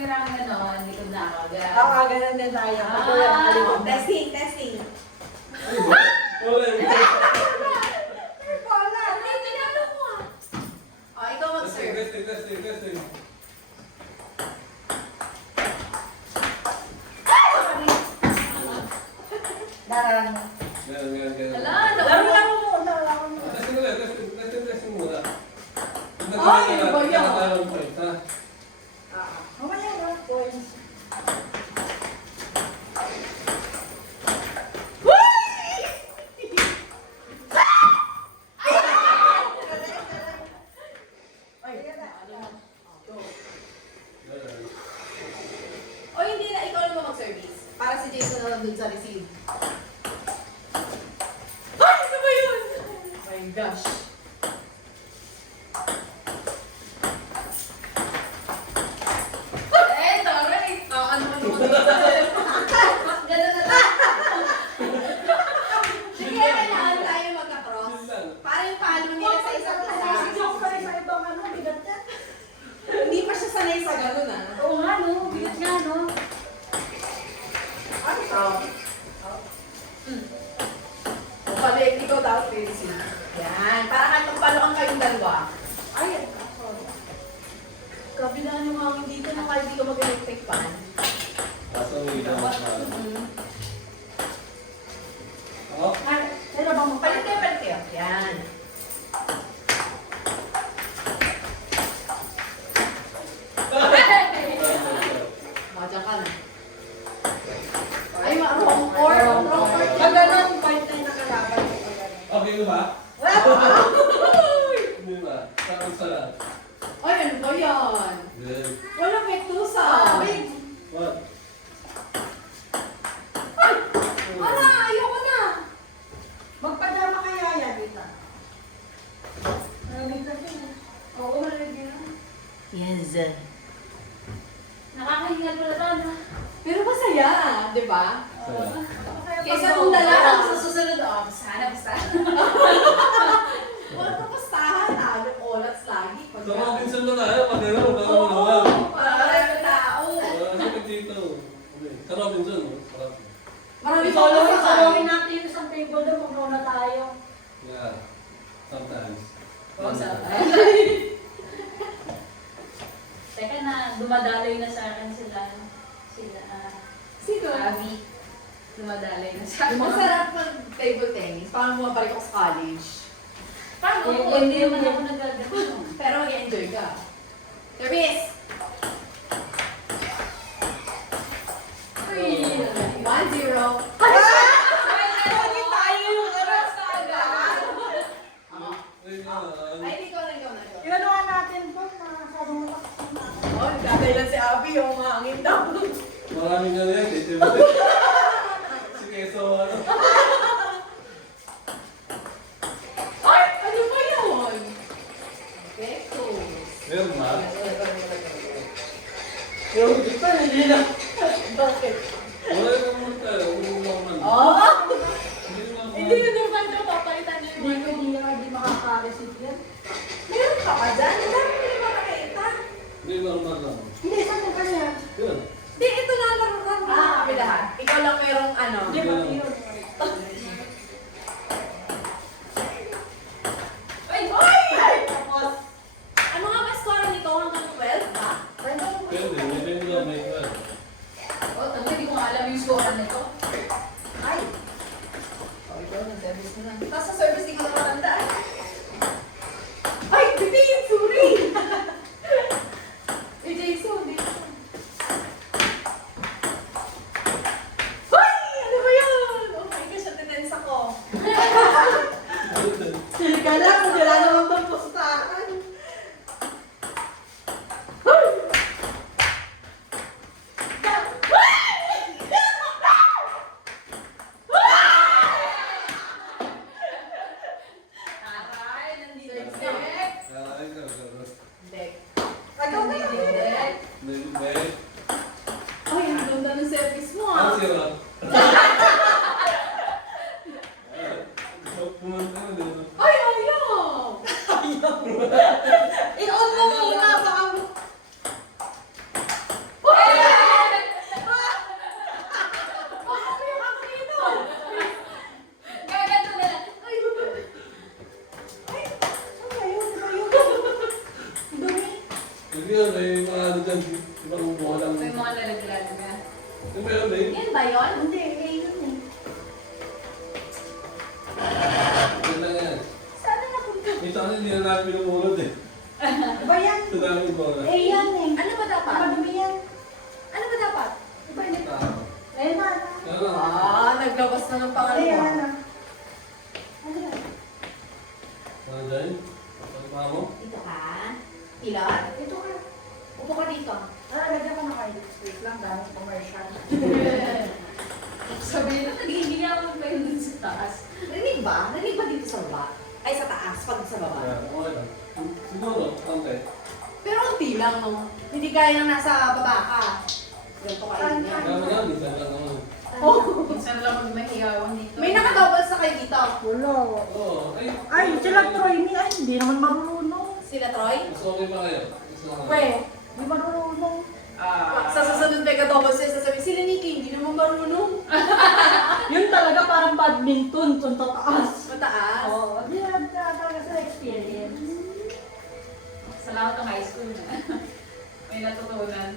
mayroong gano'n, likod na ako. Ganun din tayo. Testing, testing. Wala. Hindi, tinalo mo ah. O, ikaw mag-serve. Testing. Darang. Ganun. Wala, Laro muna. Testing muna. Ay, ano ba yan? Mamaya na, points. O, hindi na, ikaw naman mag-service. Para si Jason na nandun sa receive. Ay, ano ba yun? Oh my gosh. Taray. Ano mo naman Ganun na lang. Hindi kaya kailangan tayo magka-cross. Para yung palo nila sa isa't isa. Hindi pa siya sanay sa ganun ah. Oo nga no, bigat nga no. O pala, ikaw dapat crazy. Yan. Para kahit magpalokan kayong dalawa. Ay, sorry. Kabilaan yung hangin dito na kahit di ka mag-electric fan. Palit kayo. Yan. Madyan ka na. Ay, wrong court. Magalang point na yung nakalaban. Okay ba? Hindi ba? Sarap. Ay, ano ba yan? Good. Walang mektusa. What? Wala, ayoko na. Magpadama kaya yan, Dita. Maraming kasi. Oo, maraming na. Yes. Nakakahingal pala ba na? Pero masaya, di ba? Kaysa kung dala sa susunod, sana basta. Wala pa bastahan, yung olats lagi. Sa Robinson na tayo, pag gano'n, baka maluwag. Para yung tao. Wala sa dito. Sa Robinson, sarap. Marami pa Isolawin bastahan. natin yung isang table doon, magmuna tayo. Yeah. Sometimes. Teka na, dumadaloy na sa akin sila. Sino? Abby. Dumadaloy na sa akin. Masarap mag table tennis. Parang bumabalik ako sa college. Parang Hindi, ako, hindi hindi naman mo. ako nagagano. Pero mag-enjoy ka. Service! 1-0. Ay, ikaw na. Iwanuhan natin po, masyadong malakas ang tao. Oh, nagkakay lang si Abby, yung mahangin daw. Maraming na yan, dito. Si Keso, ano? Ay, ano ba yun? Pesos. Meron ba? Yung dito, hindi na. Bakit? Wala naman tayo, kung naman. Oh! Hindi naman. Hindi yun naman daw, papalitan niyo yung ano. Hindi makaka-receive yan. Meron ka pa dyan? Ang dami mo yung makakita. Hindi normal lang. Hindi, saan ka kanya? Yun. Hindi, ito na lang kami lahat. Ikaw lang merong ano. Hindi, pati yun. Ay! Tapos, ano nga ba score nito hanggang 12 ba? Pwede, may lang, may iba. Hindi ko alam yung score nito. Ay! Oh, ikaw na, service mo na. Tapos sa service, hindi ko na matandaan. Ay! Bibiyin, sorry! Eh, Jason, dito. Ay! Ano ba yun? Oh my gosh, attendance ako. Sige ka lang, kung wala naman bang pustahan. Aray, nandito yung Dek. Dek. Ay, karo. Dek. Agaw na lang. Dek. May. Ay, ang ganda ng service mo Ano ah. siya? Pumunta na din. Ay, ayaw! I-on mo muna, baka mo. Uy! Ibang bolang. May mga nalaglag na. Yung ba yun, eh? Yan ba yun? Hindi, yun eh. Yan lang yan. Saan na napunta? Minsan kasi hindi na namin pinumulot eh. Iba yan. Ito namin yung bola. Yan eh. Ano ba dapat? Madumi yan. Ano ba dapat? Iba yan. Ah. Ayun na. Ano lang. Naglabas na ng Ayun pangalawa. na. Ano yan? Ano dyan? Ano pa mo? Dito ka. Pilot. Ito ka. Upo ka dito. Lagyan ko na kayo. Wait lang, dahil sa commercial. Sabihin na, nag-iingi ako kayo dun sa taas. Rinig ba? Rinig ba dito sa baba? Ay, sa taas, pag sa baba. Ayan, okay lang. Siguro, konti. Pero unti lang, no? Hindi kaya nang nasa baba ka. Ganito kayo niya. Kaya mo yan, minsan lang naman. Minsan lang kung mahiyawan dito. May nakadouble sa kayo dito. Wala. Oo, ay. Ay, sila Troy ni. Ay, hindi naman marunong. Sila Troy. Mas okay pa kayo. Mas okay. Pre, Hindi marunong. sa susunod may kadouble sila sasabihin, sila Nikki, hindi naman marunong. Yun talaga parang badminton. Kung tataas. Mataas. Oo. Hindi na talaga sa experience. Sa lahat ng high school na. May natutunan.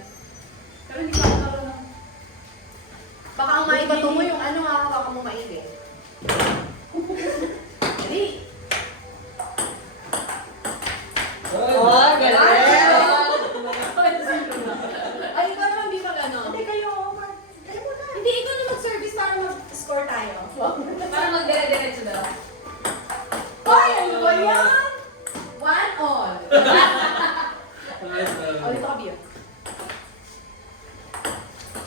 Pero hindi pa ako marunong. Baka ang maibato mo yung ano nga, baka mo maigi. Dali. Ay! Ay, ikaw naman di mag ano. Hindi kayo. Kayo muna. Hindi, ikaw na mag-service para mag-score tayo. Para magdire-diretso daw. Ay, ano ba yan? One all. Ay, sorry. O, dito ka, Bio.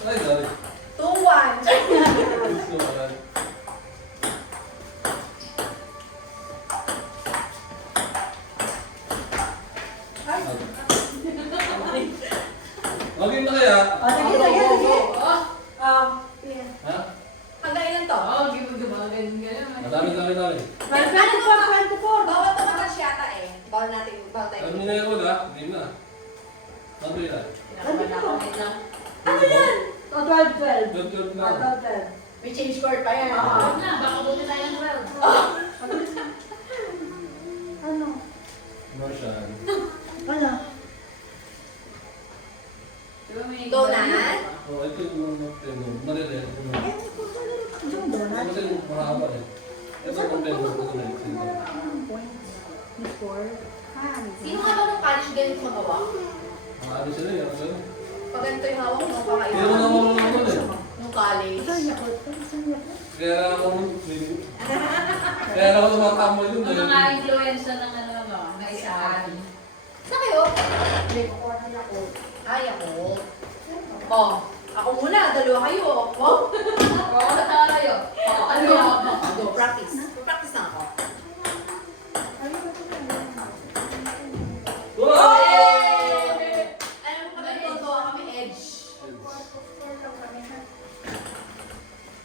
Ay, sorry. 2-1. Gusto ko lang. Okay na kaya? Sige, sige, sige. Oh! Yeah. Ha? Hanggang ilan to? Oo, gumagaling ganyan. Madami. 24. Bawal to matas yata eh. Bawal tayo. Ano na yun ha? Hindi na. Ano yun ha? Kinakabahan ako. Wait lang. Ano yan? 12. 12 na. 12. May change score pa yan. Huwag na, baka buti tayong 12. Ano? Commercial. Ano? Diba may... Donut? Oh, ito yung marire. Eh, yung donut. Kasi mahaba eh. Ito yung pendo. Points. Before. Sino nga ba nung college ganito magawa? Ano sila yun? Ano yun? Pag ganito yung hawak mo, Hindi kakaiba. mo na marunong nun eh. Nung college. Saan ako? Saan ako? Kaya ako Kaya ako tumatambol yun Ang eh. mga influensya ng ano, na isahan. Saan kayo? Hindi ko na ako. Ay, ako. Oh, ako muna. Dalawa kayo. Oh. Oo, tayo. Oo, ano yun? Go, practice. Practice na ako. Wow! Alam mo pag nagtutuwa kami, Edge.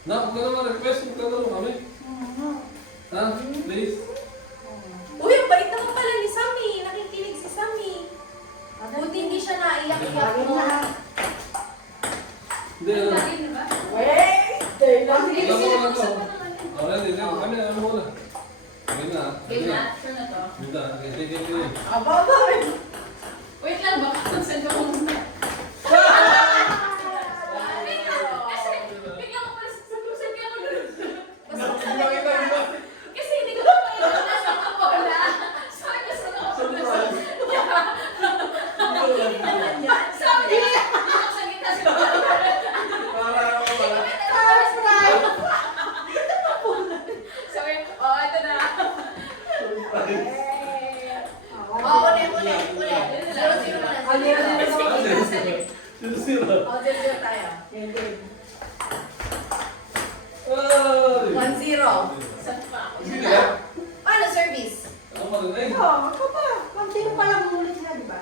Na, kung ka naman request, magtatanong kami. Ha? Please? Uy, ang bait naman pala ni Sammy. Nakikinig si Sammy. Buti hindi siya naiyak-iyak mo. Hindi, ano? Lagi na ba? Wait! Dahil lang. Sige, Alam mo sige, na to. usap na naman. Okay, hindi. Kami na, ano muna. Game na. Game na? Sure na to? Game na. Okay, sige. Aba, aba. Wait lang, baka consent ako muna. Kasi, bigyan ko pala sa consent ka mo. Kasi hindi ko pa pala nasa kapola. Sabi ko sa kapola. Sabi niya, ako sa gitna si Lola. Para ako pala. Sabi, oh, ito na. Oh, ulit. 0-0 na. 0-0. Sino? Oh, 0-0 tayo. Ay! 1-0. Saan pa ako? Sige na. Paano service? Ako pa rin. Ito, ako pa. Sino pa lang ulit na, di ba?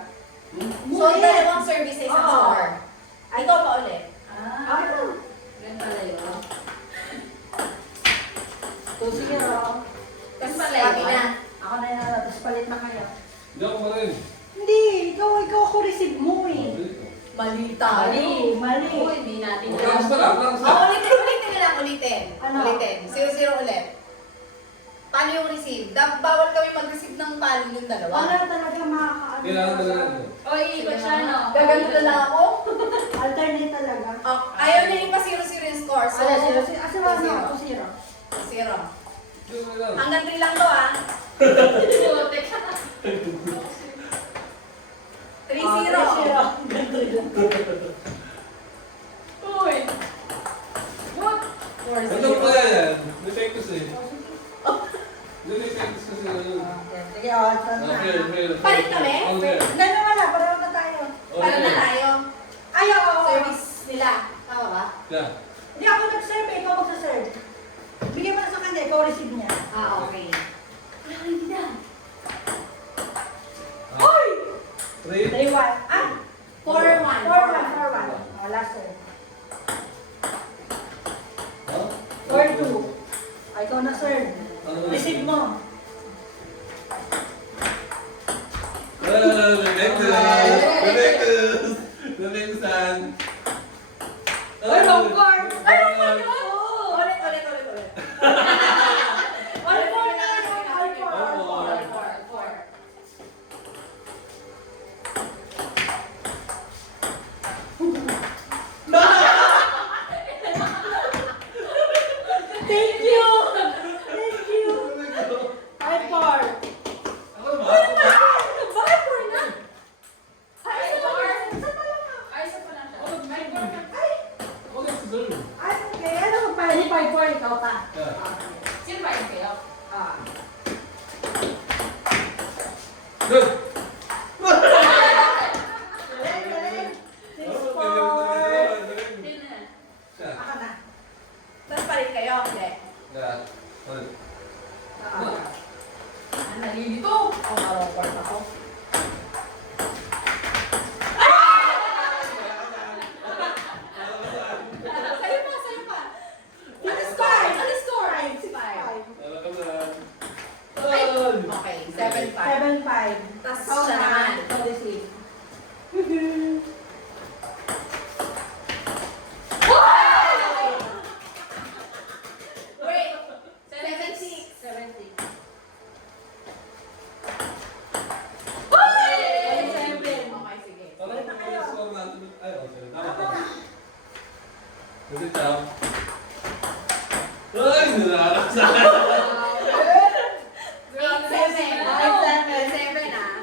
So, dalawang service sa isang Oo. score. Ay, ikaw pa ulit. Ah, ganun pala yun. Sige, oh. Kasi Pala sabi yun. na. Ako na yan, tapos palit na kayo. Hindi ako pa rin. Hindi, ikaw ako receive mo eh. Mali tayo. Mali. Oo, hindi natin Relax pa lang. Relax lang. Oh, ulitin na lang, ulitin. Ano? Ulitin. 0-0 ulit. Paano yung receive? Bawal kami mag-receive ng paling yung dalawa. Wala talaga makakaano. Kailangan talaga. O, iikot siya, no? Gaganto na lang ako. Ano, zero, zero. Asa ba na? 2-0. 0. Yun lang. Hanggang 3 lang to ah. Putik. 3-0. 3-0. Uy. Good. Ano pa yan? Defectus eh. Defectus kasi yun. Sige, ito na. Okay, okay. Palit kami? Okay. Hindi na wala, pareho na tayo. Para na tayo. Ay, oo. Service nila. Tama ba? Yeah. Hindi ako nag-serve, ikaw magsa-serve. Bigyan mo na sa kanya, ikaw receive niya. Ah, okay. Ah, hindi na. Uy! 3. 3-1. Ah! 4-1. 4-1. Wala, sir. 4-2. Ay, ikaw na, sir. Receive mo. Defectus! Defectus! Defectusan! Ay, long car! Ay, long car yun! Ulit. All four na, all four. All four. 4. Thank you! Thank you! 5-4. Ako ba? Bakit 4 na? Ay, four. Ay, isa pa lang siya. May four ka. Ay! Ako na si Zul. Ay, okay. Ano mo pa? 5-4, ikaw pa. Yeah. Sino ba yung kayo? Ah. Good! Galing, galing. 6-4. Sino na? Siya. Ako na. Tapos palit kayo. Hindi. Yeah. Ulit. Ah. Ang nalilito. Ako maruport ako. Sa'yo pa. Ano score? Ano score? 6-5. Alam na. Ay, Ay! okay. 7-5. 7-5. Tas Ikaw siya na. naman. Ikaw receive. Wait. 76. 70. Okay, sige. Parang ang score natin. Ay, okay. Tama. Kasi chow. Ay! Nalalakas 8-7. 8-7 ah.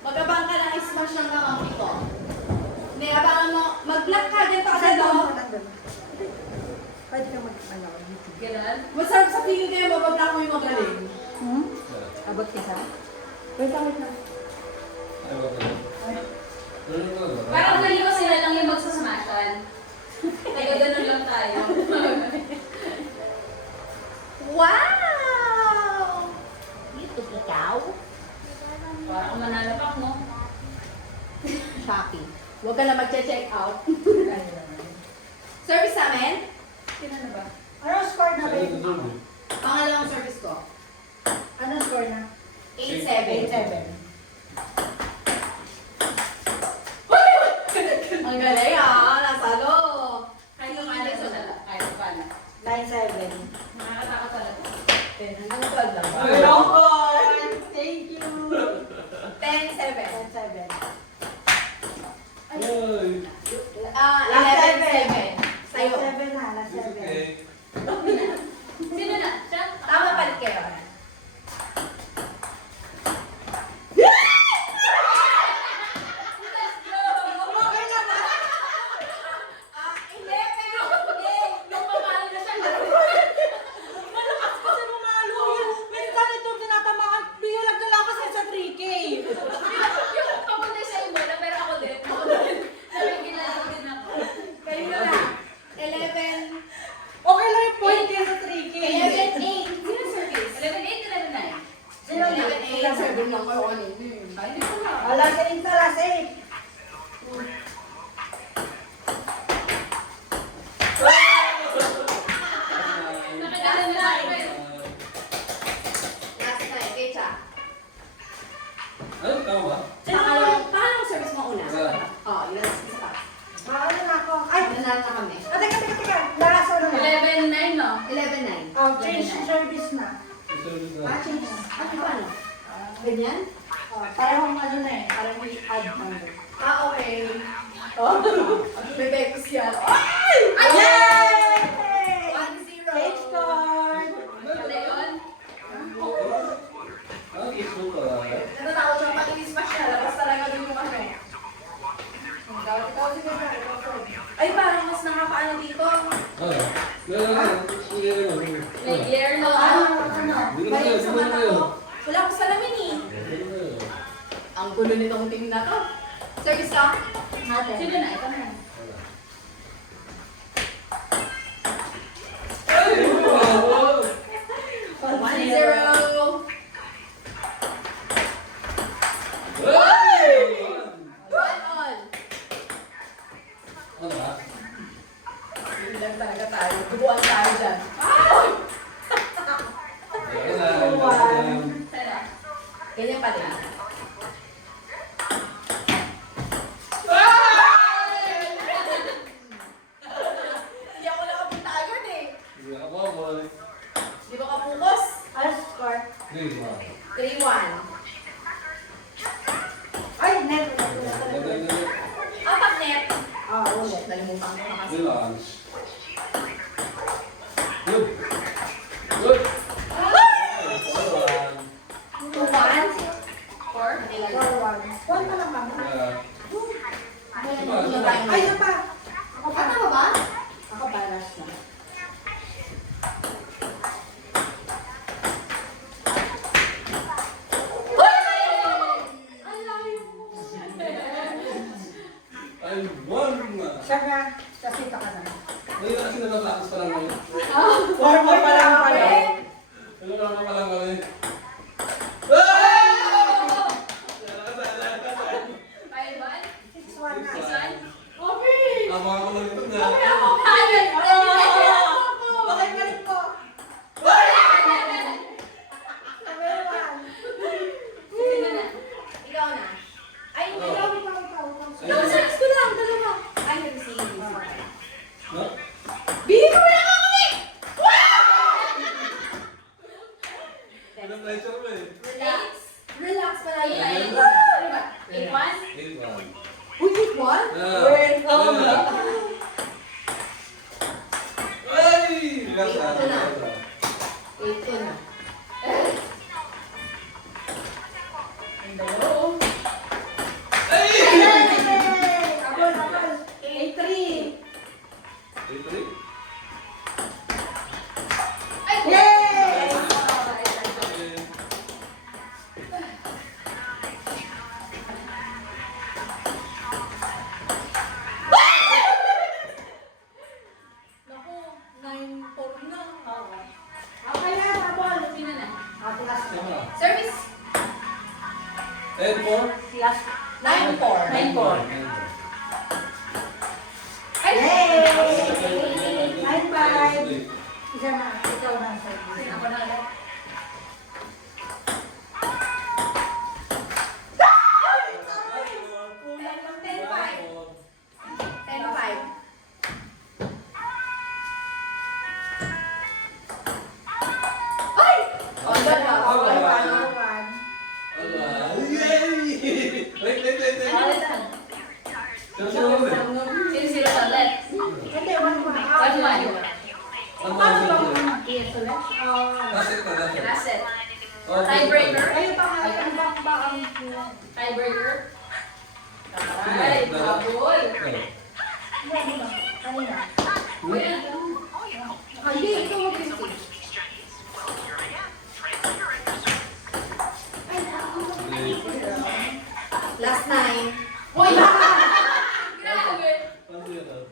Magabang ka ng smash ng kamangki ko. Hindi, abangan mo. Mag-block ka dito kasi Saan do. mo? Pwede ka mag-ano. Ganun. Masarap sa tingin kayo, mabablock mo yung magaling. Hmm? Abot ka sa? Wait lang, wait lang. Ay, wag na. Parang nalito sila lang yung magsasmashan. Taga ganun lang tayo. Wow! Dito ikaw? Parang manalapak, no? Shocking. Huwag ka na mag-check out. Service namin? Sino na ba? Ano score na, babe? Pangalawang service ko. Ano score na? 8-7. 8-7. Ang galing ah, nasalo. Kahit pa paano sa dala. Kahit pa paano. 9-7. Nakakatakot talaga. Hanggang 12 lang. Ay, Long call. Thank you. 10-7. 10-7. Ay! Last 11-7. Sa'yo. 7 na, last 7. Okay. Sino na? Siya? Tama palit kayo. Okay na ba? Hindi, pero hindi. Nung papalo na siya. Malakas kasi mamalo yun. Minsan ito tinatamaan. Biyalag na lang kasi sa 3K. Yung papunta siya yung bola, pero ako din. Ako din. Sabi, ginalaro din ako. Kayo na. 11. Okay lang yung point yan sa 3K. 11-8. Sino service? 11-8, 11-9. Sino na? 11-8. 7 lang kayo kanina. Ay, hindi ko na. Last 8 na, last 8. Nakilala na tayo eh. Last 9. Kecha. Ano? Tama ba? Pangalawang service mo una? Wala. Oo, ilan isa pa. Ano na ako? Ay! Nanalo na kami. Teka. Last ano na? 11-9, no? 11-9. Oh, change service na. Service na. Change. Ano ba ano? Ganyan? Oh, parehong ano na eh. Parang may add number. Okay. Oh, may bekos yan. Ay! Ikaw, sige na. Ay, parang mas nakakaano dito. Ano? May year no? Bayan sa mata ko. Wala akong salamin eh. Ang gulo nitong team na to. Service ka? Sino na? Ito na. Ay! Wow! 1-0. Ay! 1-all. Ano ba? Yun lang talaga tayo. Dubuan tayo dyan. Tara. Ganyan pa din. Hindi ako nakapunta agad eh. Hindi ako boy. Di ba kapukos? Ano score? 3-1. Ay, net. Apat net. Ulit. Nalimutan ko na kasi. Relax. Good. Good. 2-1. 4. 4-1. 1 pa lang ba? Ay, isa pa. Ako pa. Tama ba? Ako pa, last na. Ay, one na. Siya nga. Kasi ito ka na. Ngayon kasi natatakas pa lang ngayon. 4 pa lang pala. Ano naman pa lang ngayon? Five, one. 6-1 na. Six, one. Tama ako lang ito na. Bakit ko? Number 1. Sino na? Ikaw na. Ay, hindi. Ikaw. Ikaw, service ko lang. Dalawa. Ay, receive. No? Bili mo na kami! Anong pressure mo eh? Relax. Relax pa lang tayo. Eight. Ano ba? 8-1. 8-1. Uy, 8-1? Yeah. Oh, Ay! Relax ah. Ito na. Relax ah. 8 na. Hello. Ay! Abol. 8-3. 8-3? Ay! Yay! Okay. Naku, 9-4 na. Okay na, abol. Sino na? Ako last na. Tama. Service. 10-4? Last. 9-4. 9-4. Ay! Yay! 9-5. Isa na. Ikaw na. Sino ako na ulit? Kulang ng 10-5. 10-5. Ay! Oh, doon na. Oh, Okay, wow. paano? Ala! Yay! Wait. Ano ulit na? Sino ulit? Sino na ulit? Hindi, 1-1. 1-1. Ano Paano ba ba? kung yes ulit? Last set na, last set. Last set. Oh, Tiebreaker. Ayun pa nga, ang ba ang Tiebreaker. Ay, habol. Okay. kanina? Uy, ano? Hindi, ikaw mag-receive. Last 9. Uy! Grabe. Paano yun, ah?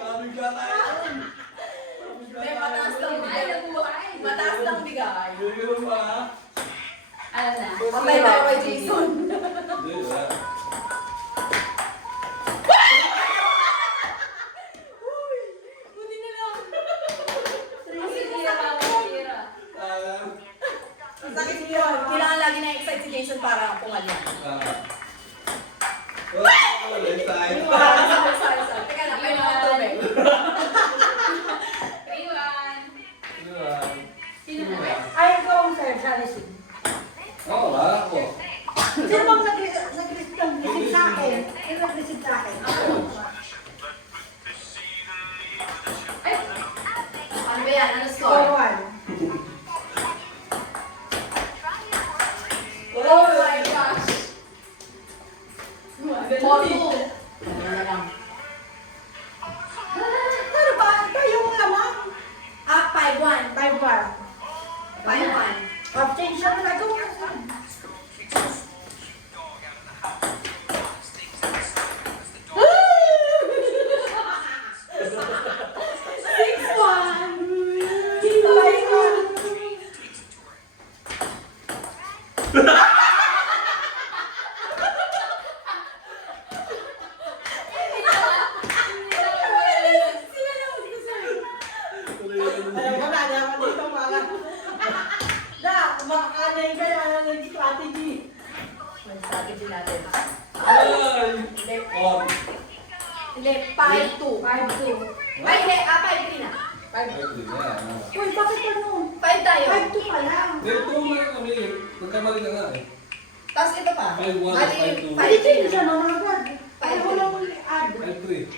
Sabi ka tayo. May mataas lang Ay, bigay. nabuhay. Mataas lang bigay. Ganun pa, ah. Alam na. Patay tayo kay Jason. Hindi, wala. Buti na lang. Kasi tira pa ako, tira. Ah, Sakit yun. Kailangan lagi na-excite si Jason para pumalya. Oh, next time. Sorry. Teka lang, may mga tubig. 3-1. Diba? Sino na? Ay, ikaw ang sir, sa receive. Oo, wala ako. Sino bang nag-receive sa akin? Sino nag-receive sa akin? Ay, Paano ba yan? Ano score? 4-1. ng strategy. Yung strategy natin. Ay! Oh, Hindi, 5-2. 5-2. Ay, hindi. 5-3 na. ay, hindi na. Uy, bakit ganun? 5 tayo. 5-2 pa lang. Dito na kami. Nagkamali ka nga eh. Tapos ito pa. 5-1, Mali, 5-2. Ay, 5-3 change na. siya naman agad. Ay, ko lang add. 5-3.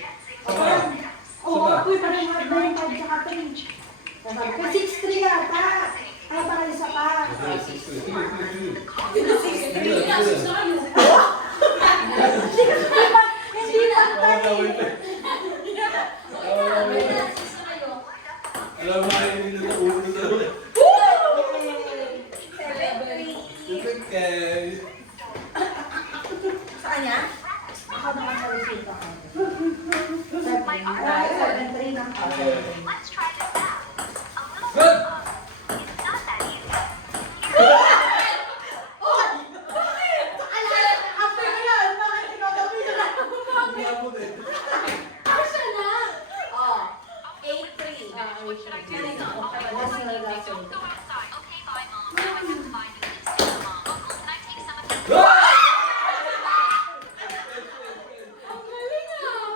Oo, Saka. uy, parang add na yung 5 tsaka 3. Sabi ko, 6-3 yata. Ay, parang isa pa. Okay, 6-3. Sige, sige, sige. 6-3 na, 6 na kayo. Hindi na. Oo, gawin ko. Wait na, 6 na kayo. Alam mo, ay, hindi na ulo na. 7-3. Okay. Sa kanya? Ako nakakalusot ako. 7-3 na. Good! After ko yan, bakit ikaw gawin na? Hindi ako din. Asa na? Oh. 8-3. Galing ako. Last na last na. Ang galing ah.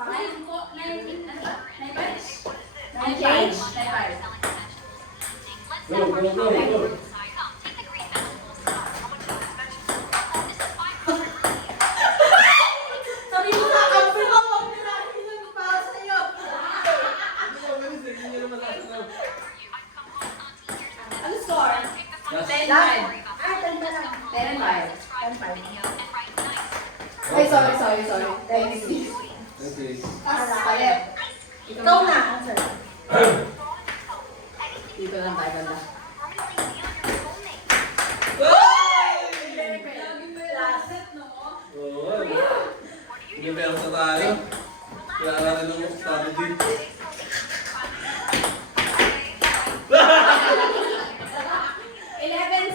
9 po, 9 5. 9 Change. 5. Go, go, go, go. Sabi mo na, after ko, pag nilaki yan para sa'yo. Ano score? Last. 10-5. Ay, 10 na lang. 10-5. 10-5. Ay, sorry. 26. Okay. Tapos, palit. Ikaw na, answer. Dito lang tayo ganda. Last no? Oo. Hindi meron sa tayo. Kailangan natin ng strategy.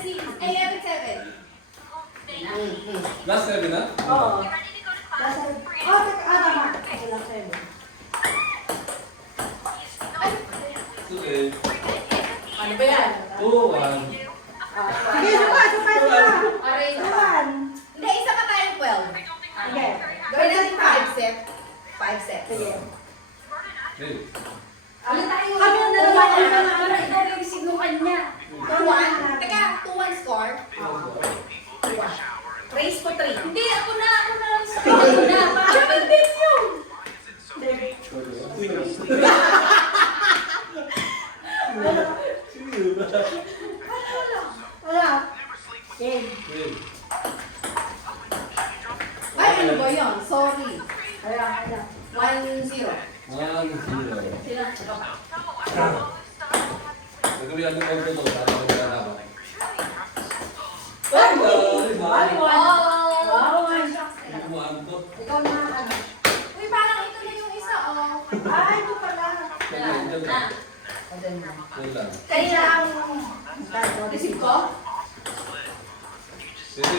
11-7. Last 7 na? Oo. Last time. Oh, tama. Okay, last time. Okay. Ano ba yan? 2-1. Sige, isa pa. Aray. Ayan. Hindi, isa pa tayong 12. Sige. Gawin natin 5 set. 5 sets. Sige. Okay. Ano tayo? Kami ang dalawa. Para ikaw na-receive nung kanya. 2-1. Teka, 2-1 score. 2-1. Race ko 3. Hindi, ako na. Ako na. Para din yun. Wala. Game. Okay. Ay, ano ba yun? Sorry. Kaya. 1-0. 1-0. Sila. Nagawin natin ang photo para magkakaba. Ay, Ay, Oh! Hindi mo anto. Ikaw na, ano. Uy, parang ito na yung isa, oh. Ay, ito pala. Diyan lang. Diyan lang. Kanina ang Receive receive ko? Sige.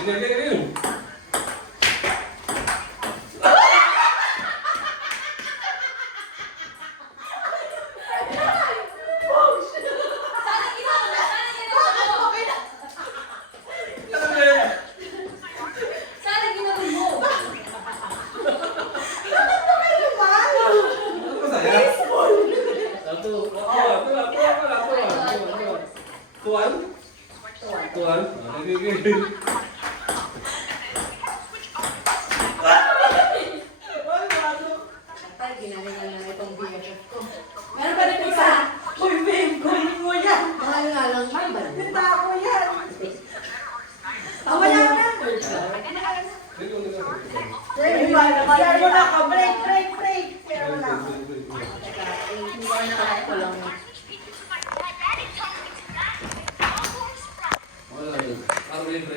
Sana ginawa mo. Sana ginawa mo. Sana ginawa mo. Ano masaya? Satu. Tuan. Okay. Ay, ginalingan na itong BFF ko. Meron pa rin isa. Uy, babe, kunin mo yan. Mahal nga lang, man. Kita ko yan. Tama yan na. Share mo na kami.